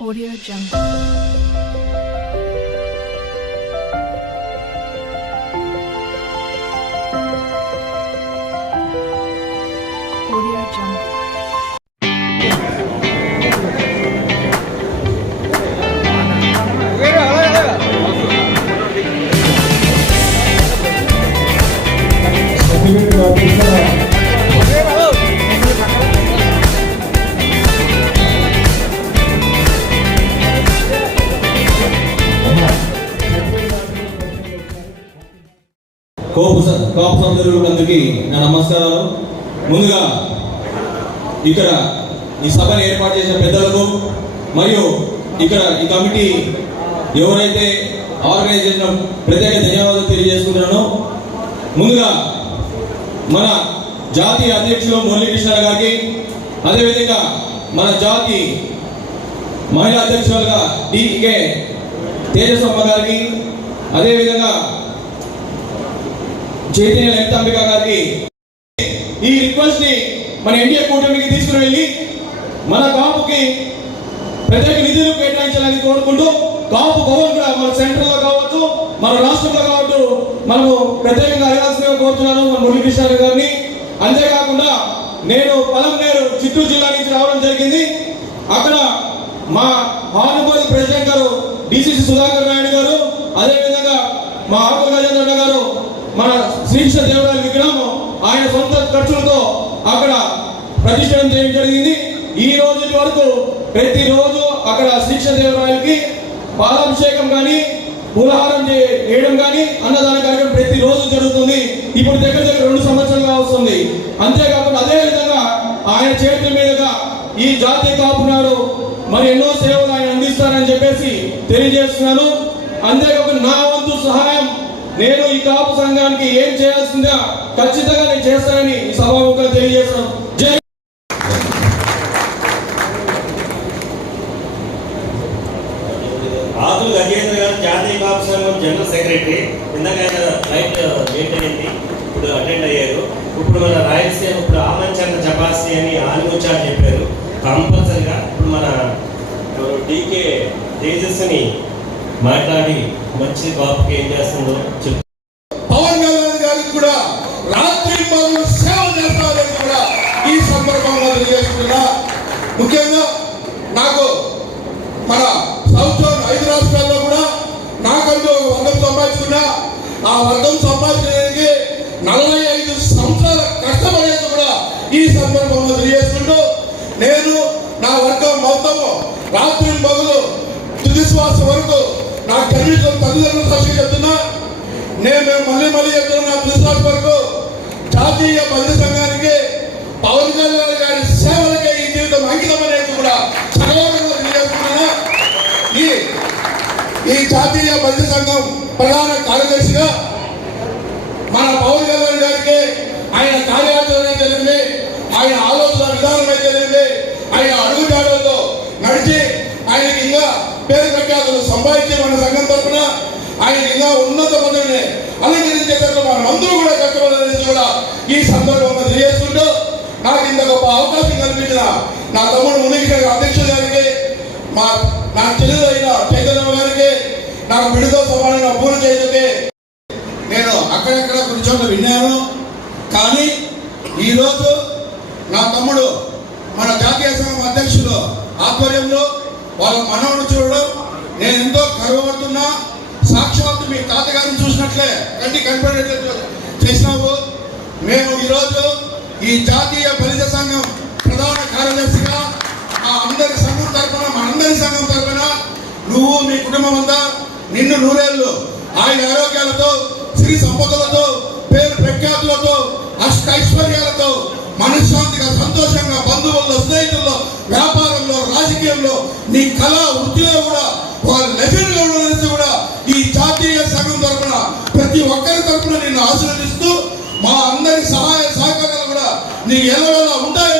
Audio Jungle. కోపు స- కాపు నా నమస్కారాలు. ముందుగా ఇక్కడ ఈ సభను ఏర్పాటు చేసిన పెద్దలకు మరియు ఇక్కడ ఈ కమిటీ ఎవరైతే ఆర్గనైజ్ చేసిన ప్రత్యేక ధన్యవాదాలు తెలియజేసుకుంటున్నాను ముందుగా మన జాతీయ అధ్యక్షులు మురళీకృష్ణ గారికి అదేవిధంగా మన జాతి మహిళా అధ్యక్షులుగా డికే తేజస్వమ్మ గారికి అదేవిధంగా చైతన్య లలితాంబిక గారికి ఈ రిక్వెస్ట్ని మన ఎన్డీఏ కూటమికి తీసుకుని వెళ్ళి మన కాపుకి ప్రత్యేక నిధులు కేటాయించాలని కోరుకుంటూ కాపు భవన్ కూడా మన సెంట్రల్లో కావచ్చు మన రాష్ట్రంలో కావచ్చు మనము ప్రత్యేకంగా అడగాల్సిందిగా కోరుతున్నాను మన మురళీకృష్ణ గారిని. అంతేకాకుండా నేను పలంనేరు చిత్తూరు జిల్లా నుంచి రావడం జరిగింది. అక్కడ మా ఆనుభూతి ప్రెసిడెంట్ గారు డిసిసి సుధాకర్ నాయుడు గారు అదే మా ఆకుల గజేంద్ర గారు మన శ్రీక్ష దేవరాయ విగ్రహం ఆయన సొంత ఖర్చులతో అక్కడ ప్రతిష్టం చేయడం జరిగింది. ఈ రోజు వరకు ప్రతిరోజు అక్కడ శ్రీక్ష దేవరాయలకి పాలాభిషేకం కానీ పూలహారం చేయడం కానీ అన్నదాన కార్యక్రమం ప్రతిరోజు జరుగుతుంది. ఇప్పుడు దగ్గర దగ్గర రెండు సంవత్సరాలుగా వస్తుంది. అంతేకాకుండా అదే విధంగా ఆయన చేతుల మీదుగా ఈ జాతీయ కాపునాడు మరి ఎన్నో సేవలు ఆయన అందిస్తారని చెప్పేసి తెలియజేస్తున్నాను. అంతేకాకుండా నా వంతు సహాయం. నేను ఈ కాపు సంఘానికి ఏం చేయాల్సిందా ఖచ్చితంగా నేను చేస్తానని ఈ సభాముఖంగా తెలియజేస్తున్నాను జై ఆకులు గజేంద్ర గారు జాతీయ కాపు సంఘం జనరల్ సెక్రటరీ. ఇందాక ఆయన ఫ్లైట్ లేట్ అయింది. ఇప్పుడు అటెండ్ అయ్యారు. ఇప్పుడు మన రాయలసీమ ఇప్పుడు ఆమంచన్న చపాసి అని ఆనిముచ్చా చెప్పారు. కంపల్సరిగా ఇప్పుడు మన డీకే తేజస్సుని మాట్లాడి మంచి బాబుకి ఏం చేస్తుందో చెప్పు. పవన్ కళ్యాణ్ గారికి కూడా రాత్రి పనులు సేవ చేస్తారని కూడా ఈ సందర్భంగా తెలియజేస్తున్నా. ముఖ్యంగా నాకు మన సౌత్ జోన్ ఐదు రాష్ట్రాల్లో కూడా నాకంటూ ఒక వర్గం సంపాదించుకున్నా. ఆ వర్గం సంపాదించడానికి నలభై ఐదు సంవత్సరాల కష్టపడేది కూడా ఈ సందర్భంగా తెలియజేస్తుంటూ నేను నా వర్గం మొత్తము రాత్రి పగులు నా కనీసం తల్లిదండ్రుల సాక్షి చెప్తున్నా నేను మేము మళ్ళీ మళ్ళీ చెప్తున్నా నా వరకు జాతీయ బంధు సంఘానికి పవన్ కళ్యాణ్ గారి సేవలకే ఈ జీవితం అంకితం అనేది కూడా సగౌరవంగా తెలియజేస్తున్నా ఈ ఈ జాతీయ బంధు సంఘం ప్రధాన కార్యదర్శిగా మన పవన్ కళ్యాణ్ గారికి ఆయన కార్యాచరణ జరిగింది ఆయన ఆలోచన విధానం జరిగింది ఆయన అడుగుజాడలతో నడిచి ఆయనకి ఇంకా పేరు ప్రఖ్యాతులు సంపాదించి మన సంఘం తరఫున ఆయన ఇంకా ఉన్నత పదవిని అలంకరించేటట్లు మన అందరూ కూడా కష్టపడాలని కూడా ఈ సందర్భంగా తెలియజేస్తుంటూ నాకు ఇంత గొప్ప అవకాశం కల్పించిన నా తమ్ముడు మునిగి అధ్యక్షుడు గారికి మా నా చెల్లెలైన చైతన్య గారికి నాకు విడుదల సమానమైన పూర్తి చేయడానికి నేను అక్కడక్కడ కొన్ని చోట్ల విన్నాను. కానీ ఈరోజు నా తమ్ముడు మన జాతీయ సంఘం అధ్యక్షుడు ఆధ్వర్యంలో వాళ్ళ మనవడు చూడడం నేను ఎంతో గర్వపడుతున్నా. సాక్షాత్తు మీ తాతగారిని చూసినట్లే కంటి కనపడేటట్లు చేసినావు. మేము ఈరోజు ఈ జాతీయ ఫలిత సంఘం ప్రధాన కార్యదర్శిగా మా అందరి సంఘం తరఫున మా అందరి సంఘం తరఫున నువ్వు మీ కుటుంబం అంతా నిన్ను నూరేళ్ళు. ఆయన ఆరోగ్యాలతో సిరి సంపదలతో మా అందరి సహాయ సహకారాలు కూడా నీకు ఎల్లవేళ ఉంటాయి